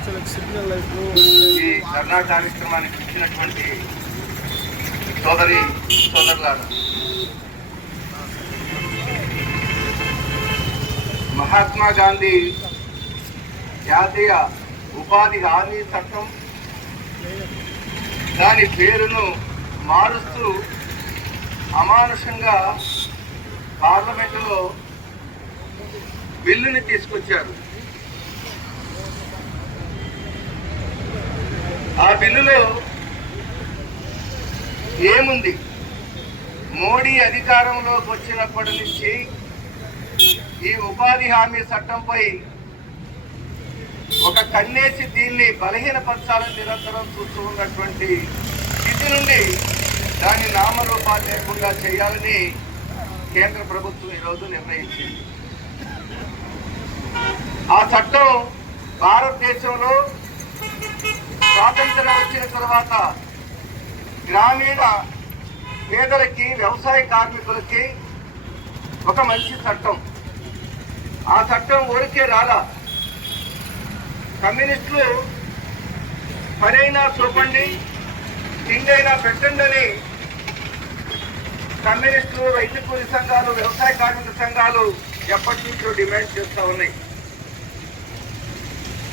ఈ ధర్నా కార్యక్రమానికి ఇచ్చినటువంటి సోదరులారా, మహాత్మా గాంధీ జాతీయ ఉపాధి హామీ చట్టం దాని పేరును మారుస్తూ అమానుషంగా పార్లమెంటులో బిల్లుని తీసుకొచ్చారు. ఆ బిల్లులో ఏముంది? మోడీ అధికారంలోకి వచ్చినప్పటి నుంచి ఈ ఉపాధి హామీ చట్టంపై ఒక కన్నేసి దీన్ని బలహీనపరచాలని నిరంతరం చూస్తూ ఉన్నటువంటి స్థితి నుండి దాని నామరూపాలు లేకుండా చేయాలని కేంద్ర ప్రభుత్వం ఈరోజు నిర్ణయించింది. ఆ చట్టం భారతదేశంలో స్వాతంత్రం వచ్చిన తర్వాత గ్రామీణ పేదలకి, వ్యవసాయ కార్మికులకి ఒక మంచి చట్టం. ఆ చట్టం ఊరికే రాలా. కమ్యూనిస్టులు పనైనా చూపండి, తిండైనా పెట్టండి అని కమ్యూనిస్టులు, రైతు కూలి సంఘాలు, వ్యవసాయ కార్మిక సంఘాలు ఎప్పటి నుంచో డిమాండ్ చేస్తూ ఉన్నాయి.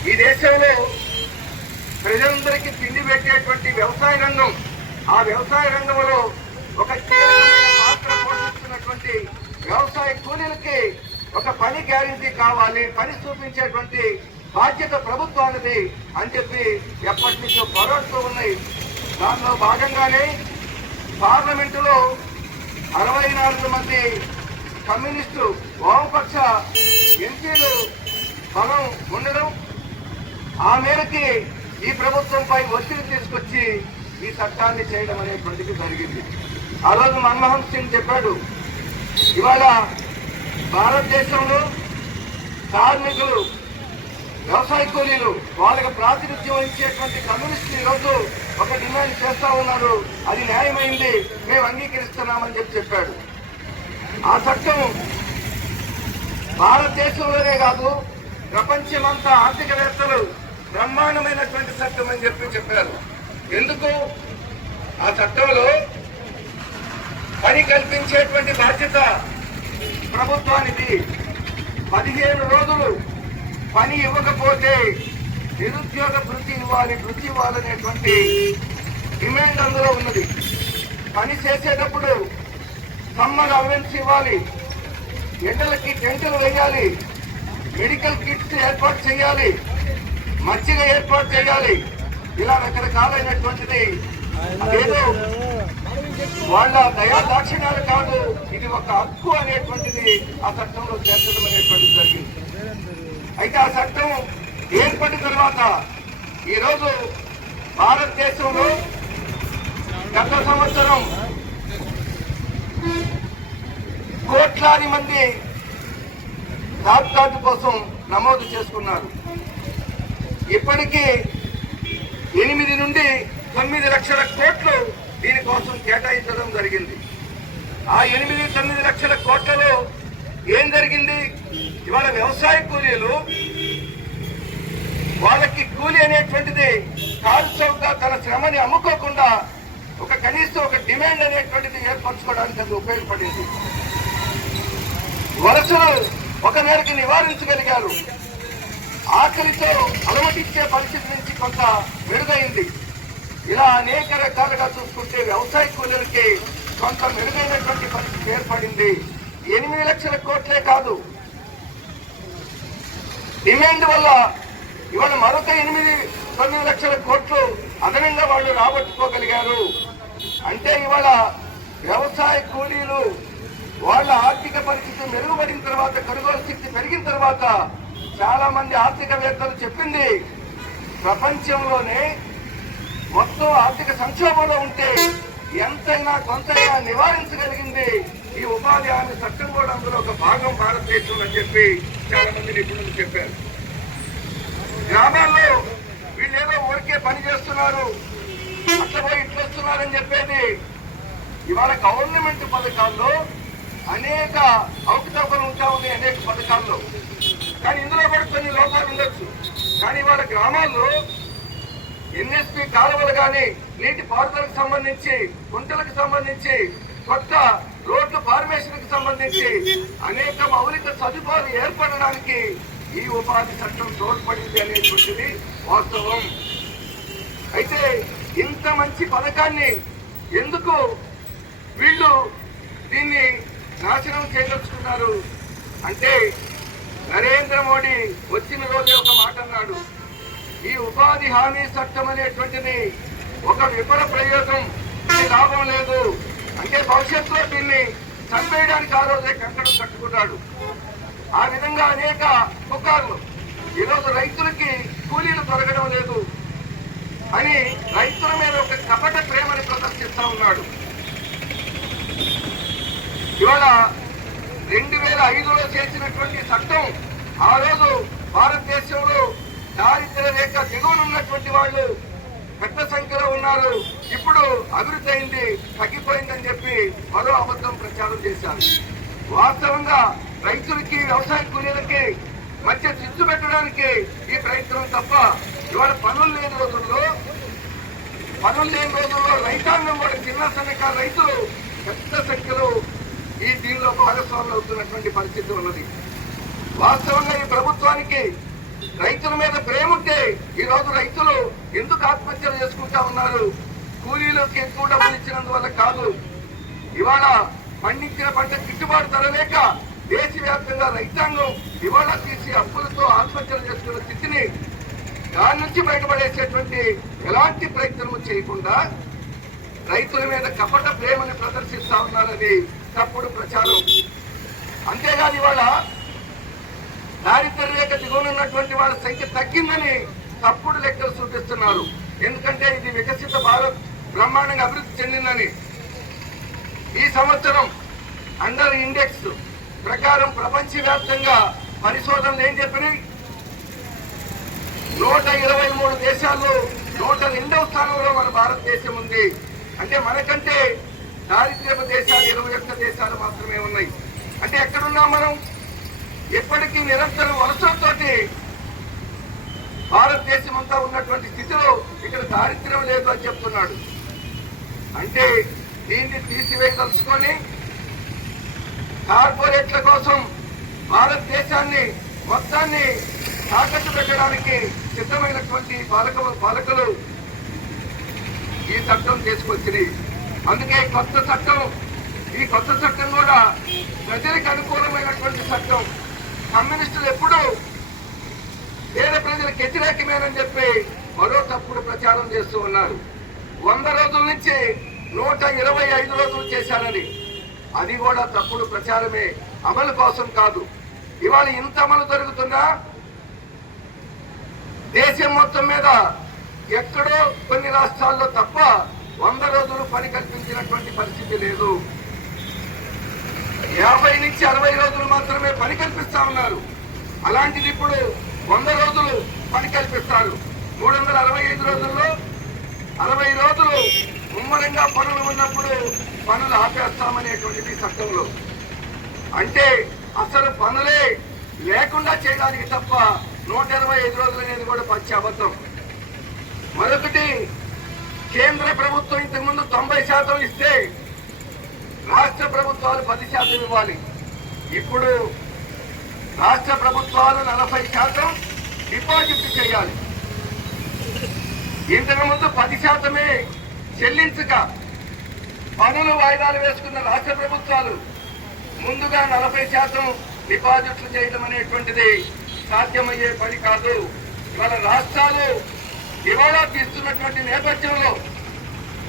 ఈ దేశంలో ప్రజలందరికీ తిండి పెట్టేటువంటి వ్యవసాయ రంగం, ఆ వ్యవసాయ రంగంలో ఒక కీలకమైన పాత్ర పోషిస్తున్నటువంటి వ్యవసాయ కూలీలకి ఒక పని గ్యారెంటీ కావాలి, పని చూపించేటువంటి బాధ్యత ప్రభుత్వానిది అని చెప్పి ఎప్పటి నుంచో పోరాడుతూ ఉన్నాయి. దానిలో భాగంగానే పార్లమెంటులో 64 మంది కమ్యూనిస్టు వామపక్ష ఎంపీలు బలం ఉండడం, ఆ మేరకి ఈ ప్రభుత్వంపై ఒత్తిడి తీసుకొచ్చి ఈ చట్టాన్ని చేయడం అనేటువంటిది జరిగింది. ఆ రోజు మన్మోహన్ సింగ్ చెప్పాడు, ఇవాళ భారతదేశంలో కార్మికులు, వ్యవసాయ కూలీలు, వాళ్ళకి ప్రాతినిధ్యం వహించేటువంటి కమ్యూనిస్టులు ఈరోజు ఒక డిమాండ్ చేస్తా ఉన్నారు, అది న్యాయమైంది, మేము అంగీకరిస్తున్నామని చెప్పాడు. ఆ చట్టం భారతదేశంలోనే కాదు, ప్రపంచమంతా ఆర్థికవేత్తలు బ్రహ్మాండమైనటువంటి చట్టం అని చెప్పారు. ఎందుకు? ఆ చట్టంలో పని కల్పించేటువంటి బాధ్యత ప్రభుత్వానికి. 15 రోజులు పని ఇవ్వకపోతే నిరుద్యోగ భృతి ఇవ్వాలనేటువంటి డిమాండ్ అందులో ఉన్నది. పని చేసేటప్పుడు సమ్మర్ అలవెన్స్ ఇవ్వాలి, ఎండలకి టెంటులు వేయాలి, మెడికల్ కిట్స్ ఏర్పాటు చేయాలి, మజ్జిగ ఏర్పాటు చేయాలి. ఇలా రకరకాలైనటువంటిది. అదేదో వాళ్ళ దయా దాక్షిణ్యాలు కాదు, ఇది ఒక హక్కు అనేటువంటిది ఆ చట్టంలో చేర్చడం అనేటువంటిది జరిగింది. అయితే ఆ చట్టం ఏర్పడిన తర్వాత ఈరోజు భారతదేశంలో గత సంవత్సరం కోట్లాది మంది జాబ్ కార్డు కోసం నమోదు చేసుకున్నారు. ఇప్పటికీ 8 నుండి 9 లక్షల కోట్లు దీనికోసం కేటాయించడం జరిగింది. ఆ 8-9 లక్షల కోట్లలో ఏం జరిగింది? ఇవాళ వ్యవసాయ కూలీలు, వాళ్ళకి కూలీ అనేటువంటిది కాలు చౌకగా తన శ్రమని అమ్ముకోకుండా కనీసం ఒక డిమాండ్ అనేటువంటిది ఏర్పరచుకోవడానికి అది ఉపయోగపడింది. వలసలు ఒక మేరకు నివారించగలిగారు. ఆకలితో అలమటించే పరిస్థితి నుంచి కొంత మెరుగైంది. ఇలా అనేక రకాలుగా చూసుకుంటే వ్యవసాయ కూలీలకి కొంత మెరుగైనటువంటి పరిస్థితి ఏర్పడింది. 8 లక్షల కోట్లే కాదు, డిమాండ్ వల్ల ఇవాళ మరొక 8-9 లక్షల కోట్లు అదనంగా వాళ్ళు రాబట్టుకోగలిగారు. అంటే ఇవాళ వ్యవసాయ కూలీలు వాళ్ళ ఆర్థిక పరిస్థితి మెరుగుపడిన తర్వాత, కొనుగోలు శక్తి పెరిగిన తర్వాత చాలా మంది ఆర్థికవేత్తలు చెప్పింది, ప్రపంచంలోనే మొత్తం ఆర్థిక సంక్షోభంలో ఉంటే ఎంతైనా కొంతైనా నివారించగలిగింది ఈ ఉపాధి హామీ చట్టం కూడా అందులో ఒక భాగం భారతదేశంలో అని చెప్పి చాలా మంది నిపుణులు చెప్పారు. గ్రామాల్లో వీళ్ళేదో ఊరికే పని చేస్తున్నారు, అట్లా పోయి ఇట్లా వస్తున్నారని చెప్పేది. ఇవాళ గవర్నమెంట్ పథకాల్లో అనేక అవకతవకలు ఉంటా ఉన్నాయి, అనేక పథకాల్లో. కానీ ఇందులో కూడా కొన్ని లోపాలు ఉండొచ్చు. కానీ వాళ్ళ గ్రామాల్లో ఎన్ఎస్పి కాలువలు కానీ నీటి పారుదలకు సంబంధించి గుంటలకు సంబంధించి కొత్త రోడ్లు ఫార్మేషన్ కి సంబంధించి అనేక మౌలిక సదుపాయాలు ఏర్పడడానికి ఈ ఉపాధి చట్టం తోడ్పడింది అనేటువంటిది వాస్తవం. అయితే ఇంత మంచి పథకాన్ని ఎందుకు వీళ్ళు దీన్ని నాశనం చేయదలుచుకున్నారు అంటే, నరేంద్ర మోడీ వచ్చిన రోజే ఒక మాట అన్నాడు, ఈ ఉపాధి హామీ చట్టం అనేటువంటిది ఒక విఫల ప్రయోగం, లాభం లేదు అంటే భవిష్యత్తులో దీన్ని చంపేయడానికి ఆ రోజే కంకణం కట్టుకున్నాడు. ఆ విధంగా అనేక పుకార్లు, ఈరోజు రైతులకి కూలీలు దొరకడం లేదు అని రైతుల మీద ఒక కపట ప్రేమని ప్రదర్శిస్తా ఉన్నాడు. ఇవాళ 2005లో చేసినటువంటి చట్టం ఆ రోజు భారతదేశంలో దారిద్ర్య రేఖ దిగువనున్నటువంటి వాళ్ళు పెద్ద సంఖ్యలో ఉన్నారు, ఇప్పుడు అభివృద్ధి అయింది తగ్గిపోయిందని చెప్పి మరో అబద్ధం ప్రచారం చేశారు. వాస్తవంగా రైతులకి వ్యవసాయ కూలీలకి మధ్య చిచ్చు పెట్టడానికి ఈ ప్రయత్నం తప్ప ఇవాళ పనులు లేని రోజుల్లో రైతాంగం కూడా చిన్న సన్నకారు రైతులు పెద్ద సంఖ్యలో ఈ దీనిలో భాగస్వాములు అవుతున్నటువంటి పరిస్థితి ఉన్నది. వాస్తవంగా ఈ ప్రభుత్వానికి రైతుల మీద ప్రేమ ఉంటే ఈ రోజు రైతులు ఎందుకు ఆత్మహత్యలు చేసుకుంటా ఉన్నారు? కూలీలకు ఎక్కువ డబ్బులు ఇచ్చినందువల్ల కాదు. ఇవాళ పండించిన పంట గిట్టుబాటు ధర లేక దేశవ్యాప్తంగా రైతాంగం ఇవాళ తీసి అప్పులతో ఆత్మహత్యలు చేసుకున్న స్థితిని దాని నుంచి బయటపడేసేటువంటి ఎలాంటి ప్రయత్నము చేయకుండా రైతుల మీద కపట ప్రేమని ప్రదర్శిస్తా ఉన్నారని తప్పుడు ప్రచారం. అంతేగాని ఇవాళ దారిద్ర్య రేఖ దిగువనున్నటువంటి వాళ్ళ సంఖ్య తగ్గిందని తప్పుడు లెక్కలు చూపిస్తున్నారు. ఎందుకంటే ఇది వికసిత భారత్ బ్రహ్మాండంగా అభివృద్ధి చెందిందని. ఈ సంవత్సరం అండర్ ఇండెక్స్ ప్రకారం ప్రపంచవ్యాప్తంగా పరిశోధనలు ఏం చెప్పినాయి? 123 దేశాల్లో 102వ స్థానంలో మన భారతదేశం ఉంది. అంటే మనకంటే దారిద్ర్యపు దేశాలు 21 దేశాలు మాత్రమే ఉన్నాయి. అంటే ఎక్కడున్నాం మనం? ఎప్పటికీ నిరంతరం వలసలతోటి భారతదేశం అంతా ఉన్నటువంటి స్థితిలో ఇక్కడ దారిద్ర్యం లేదు అని చెప్తున్నాడు. అంటే దీన్ని తీసివేయదలుచుకొని కార్పొరేట్ల కోసం భారతదేశాన్ని మొత్తాన్ని తాకట్టు పెట్టడానికి సిద్ధమైనటువంటి పాలకులు ఈ చట్టం తీసుకొచ్చినాయి. అందుకే ఈ కొత్త చట్టం కూడా ప్రజలకు అనుకూలమైనటువంటి చట్టం. కమ్యూనిస్టులు ఎప్పుడూ పేద ప్రజలకు వ్యతిరేకమేనని చెప్పి మరో తప్పుడు ప్రచారం చేస్తూ ఉన్నారు. 100 రోజుల నుంచి 125 రోజులు చేశారని. అది కూడా తప్పుడు ప్రచారమే, అమలు కోసం కాదు. ఇవాళ ఇంత అమలు జరుగుతున్నా దేశం మొత్తం మీద ఎక్కడో కొన్ని రాష్ట్రాల్లో తప్ప 100 రోజులు పని కల్పించినటువంటి పరిస్థితి లేదు. 50 నుంచి 60 రోజులు మాత్రమే పని కల్పిస్తా ఉన్నారు. అలాంటిది ఇప్పుడు 100 రోజులు పని కల్పిస్తారు. 365 రోజుల్లో 60 రోజులు ముమ్మరంగా పనులు ఉన్నప్పుడు పనులు ఆపేస్తామనేటువంటిది చట్టంలో. అంటే అసలు పనులే లేకుండా చేయడానికి తప్ప 125 రోజులు అనేది కూడా పచ్చి అబద్ధం. మరొకటి, కేంద్ర ప్రభుత్వం ఇంతకుముందు 90% ఇస్తే రాష్ట్ర ప్రభుత్వాలు 10% ఇవ్వాలి. ఇప్పుడు రాష్ట్ర ప్రభుత్వాలు 40% డిపాజిట్ చేయాలి. ఇంతకుముందు 10% చెల్లించక పనులు వాయిదాలు వేసుకున్న రాష్ట్ర ప్రభుత్వాలు ముందుగా 40% డిపాజిట్లు చేయడం అనేటువంటిది సాధ్యమయ్యే పని కాదు. ఇవాళ రాష్ట్రాలు దివాళా తీస్తున్నటువంటి నేపథ్యంలో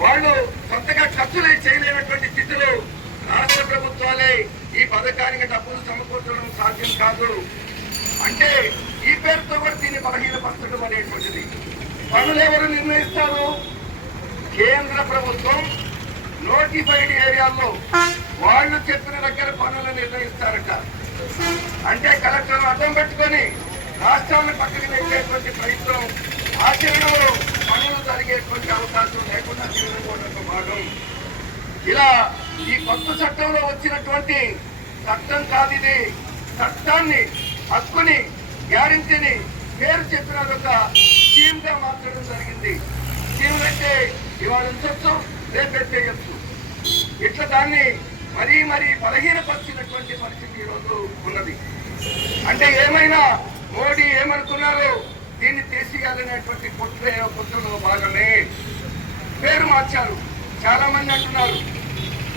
వాళ్ళు కొత్తగా ఖర్చులు చేయలేనటువంటి స్థితిలో రాష్ట్ర ప్రభుత్వాలే ఈ పథకానికి డబ్బులు సమకూర్చడం సాధ్యం కాదు. అంటే ఈ పేరుతో కూడా దీన్ని బలహీనపరచడం అనేటువంటిది. పనులు ఎవరు నిర్ణయిస్తారు? కేంద్ర ప్రభుత్వం నోటిఫైడ్ ఏరియాల్లో వాళ్ళు చెప్పిన దగ్గర పనులు నిర్ణయిస్తారట. అంటే కలెక్టర్లు అర్థం పెట్టుకొని రాష్ట్రాలను పక్కకి పెట్టేటువంటి ప్రయత్నం, ఆచరణలో పనులు జరిగేటువంటి అవకాశం లేకుండా చేయడం భాగం. ఇలా ఈ కొత్త చట్టంలో వచ్చినటువంటి చట్టం కాదు ఇది. చట్టాన్ని, హక్కుని, గ్యారంటీని పేరు చెప్పిన రోజున అదొక స్కీమ్ గా మార్చడం జరిగింది. స్కీమ్ అంటే ఇవాళ ఉంచొచ్చు, రేపెట్టేయచ్చు. ఇట్లా దాన్ని మరీ బలహీనపరిచినటువంటి పరిస్థితి ఈరోజు ఉన్నది. అంటే ఏమైనా మోడీ ఏమనుకున్నారో దీన్ని తీసేయాలనేటువంటి కుట్రలో భాగమే పేరు మార్చారు. చాలా మంది అంటున్నారు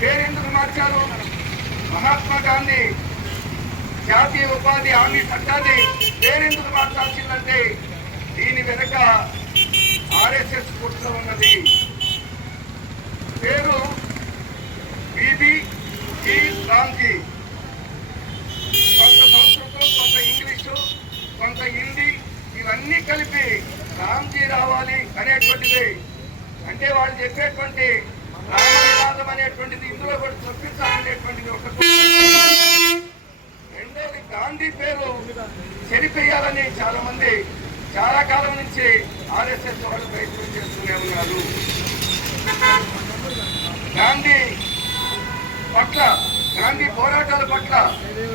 పేరు ఎందుకు మార్చారు? మహాత్మా గాంధీ జాతీయ ఉపాధి హామీ చట్టాన్ని పేరెందుకు మార్చాల్సిందంటే దీని వెనుక ఆర్ఎస్ఎస్ కుట్ర ఉన్నది. పేరు బీబీ జీ రామ్జీ. కొంత సంస్కృతం, కొంత ఇంగ్లీషు, కొంత హిందీ ఇవన్నీ కలిపి రామ్జీ రావాలి అనేటువంటిది. అంటే వాళ్ళు చెప్పేటువంటి రామనినాదం అనేటువంటిది ఇందులో కూడా చొప్పించాలనేటువంటిది ఒక. రెండోది గాంధీ పేరు చెరిపేయాలని చాలా మంది చాలా కాలం నుంచి ఆర్ఎస్ఎస్ వాళ్ళు ప్రయత్నం చేస్తూనే ఉన్నారు. గాంధీ పట్ల, గాంధీ పోరాటాల పట్ల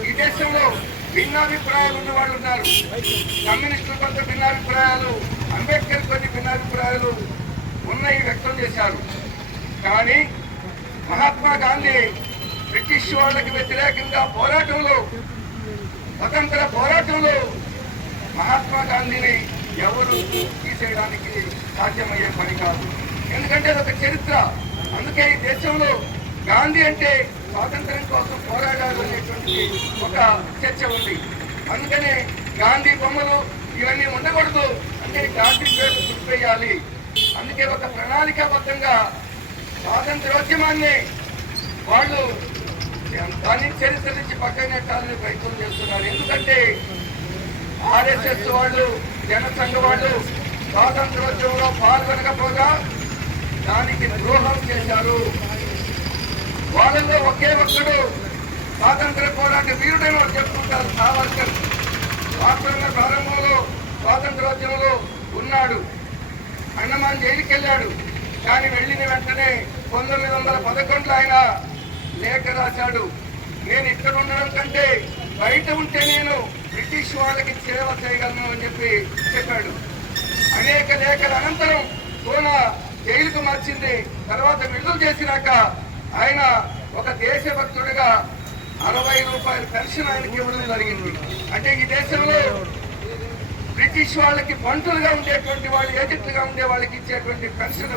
ఈ దేశంలో భిన్నాభిప్రాయాలు ఉన్న వాళ్ళు ఉన్నారు. కమ్యూనిస్టులు కొంత భిన్నాభిప్రాయాలు, అంబేద్కర్ కొన్ని భిన్నాభిప్రాయాలు ఉన్నాయి, వ్యక్తం చేశారు. కానీ మహాత్మా గాంధీ బ్రిటిష్ వాళ్ళకి వ్యతిరేకంగా పోరాటంలో, స్వతంత్ర పోరాటంలో మహాత్మా గాంధీని ఎవరు తీసేయడానికి సాధ్యమయ్యే పని కాదు. ఎందుకంటే అది ఒక చరిత్ర. అందుకే ఈ దేశంలో గాంధీ అంటే స్వాతంత్ర్యం కోసం పోరాడారు అనేటువంటిది ఒక చర్చ ఉంది. అందుకనే గాంధీ బొమ్మలు ఇవన్నీ ఉండకూడదు, అంటే గాంధీ పేరు గుర్తుపెయ్యాలి. అందుకే ఒక ప్రణాళికాబద్ధంగా స్వాతంత్రోద్యమాన్ని వాళ్ళు దాన్ని చరిత్ర నుంచి పక్కన నెట్టాలని ప్రయత్నం చేస్తున్నారు. ఎందుకంటే ఆర్ఎస్ఎస్ వాళ్ళు, జనసంఘ వాళ్ళు స్వాతంత్రోద్యమంలో పాల్గొనకపోగా దానికి ద్రోహం చేశారు. వాళ్ళలో ఒకే ఒక్కడు స్వాతంత్ర పోరాట వీరుడని వాళ్ళు చెప్పుకుంటారు, సావర్కర్. వాస్తవంగా ప్రారంభంలో స్వాతంత్రోద్యమంలో ఉన్నాడు. అండమాన్ జైలుకి వెళ్ళాడు. కానీ వెళ్ళిన వెంటనే 1911 ఆయన లేఖ రాశాడు. నేను ఇక్కడ ఉండడం కంటే బయట ఉంటే నేను బ్రిటిష్ వాళ్ళకి సేవ చేయగలను అని చెప్పాడు. అనేక లేఖల అనంతరం సోనా జైలుకు మార్చింది. తర్వాత విడుదల చేసినాక ఆయన ఒక దేశభక్తుడిగా 60 రూపాయల పెన్షన్ ఆయనకి ఇవ్వడం జరిగింది. అంటే ఈ దేశంలో బ్రిటిష్ వాళ్ళకి బంటులుగా ఉండేటువంటి వాళ్ళు, ఏజెంట్లుగా ఉండే వాళ్ళకి ఇచ్చేటువంటి పెన్షన్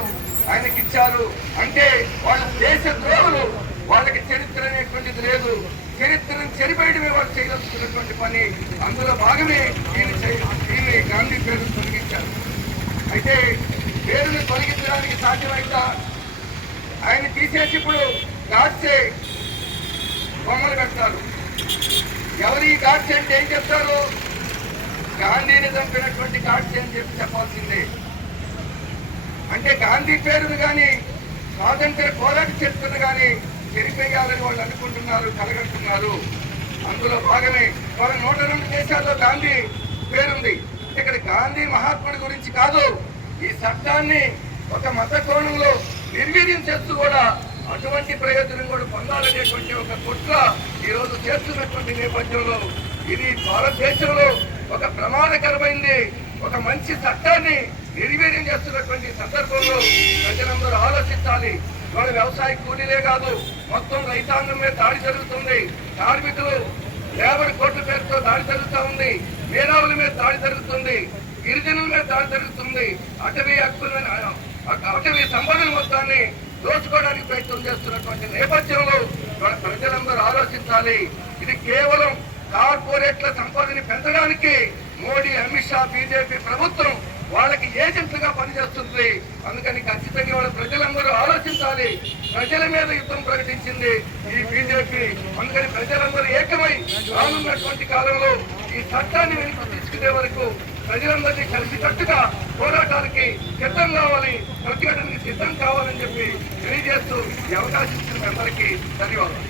ఆయనకి ఇచ్చారు. అంటే వాళ్ళ దేశ ద్రోహులు, వాళ్ళకి చరిత్ర అనేటువంటిది లేదు. చరిత్రను చెరిపేయడమే వాళ్ళు చేయదలుచుకున్నటువంటి పని. అందులో భాగమే దీన్ని గాంధీ పేరును తొలగించారు. అయితే పేరును తొలగించడానికి సాధ్యమైందా? ఆయన తీసేసి ఇప్పుడు గాడ్సే బొమ్మలు పెడతారు. ఎవరు ఈ గాడ్సే అంటే ఏం చెప్తారు? గాంధీని చంపినటువంటి గాడ్సే అని చెప్పాల్సిందే. అంటే గాంధీ పేరును కానీ స్వాతంత్ర పోరాట చరిత్రను కానీ చెరిపేయాలని వాళ్ళు అనుకుంటున్నారు, కలగంటున్నారు. అందులో భాగమే వాళ్ళ 102 దేశాల్లో గాంధీ పేరుంది. ఇక్కడ గాంధీ మహాత్ముడి గురించి కాదు, ఈ చట్టాన్ని ఒక మత కోణంలో నిర్వీర్యం చేస్తూ కూడా అటువంటి ప్రయోజనం కూడా పొందాలనేటువంటి ఒక కుట్ర ఈరోజు చేస్తున్నటువంటి నేపథ్యంలో ఇది భారతదేశంలో ఒక ప్రమాదకరమైంది. ఒక మంచి చట్టాన్ని నిర్వీర్యం చేస్తున్నటువంటి సందర్భంలో ప్రజలందరూ ఆలోచించాలి. వాళ్ళ వ్యవసాయ కూలీలే కాదు, మొత్తం రైతాంగం మీద దాడి జరుగుతుంది. కార్మికులు లేబర్ కోర్టు పేరుతో దాడి జరుగుతూ ఉంది. మేధావుల మీద దాడి జరుగుతుంది. గిరిజనుల మీద దాడి జరుగుతుంది. అటవీ సంపదన మొత్తాన్ని దోచుకోవడానికి ప్రయత్నం చేస్తున్నటువంటి నేపథ్యంలో ప్రజలందరూ ఆలోచించాలి. ఇది కేవలం కార్పొరేట్ల సంపదని పెంచడానికి మోడీ, అమిత్ షా, బీజేపీ ప్రభుత్వం వాళ్ళకి ఏజెంట్లుగా పనిచేస్తుంది. అందుకని ఖచ్చితంగా వాళ్ళ ప్రజలందరూ ఆలోచించాలి. ప్రజల మీద యుద్ధం ప్రకటించింది ఈ బీజేపీ. అందుకని ప్రజలందరూ ఏకమై రానున్నటువంటి కాలంలో ఈ చట్టాన్ని వెనుక తీసుకునే వరకు ప్రజలందరినీ కలిసికట్టుగా పోరాటానికి సిద్ధం కావాలి, ప్రతిఘటనకి సిద్ధం కావాలని చెప్పి తెలియజేస్తూ ఈ అవకాశం ఇచ్చిన అందరికీ ధన్యవాదాలు.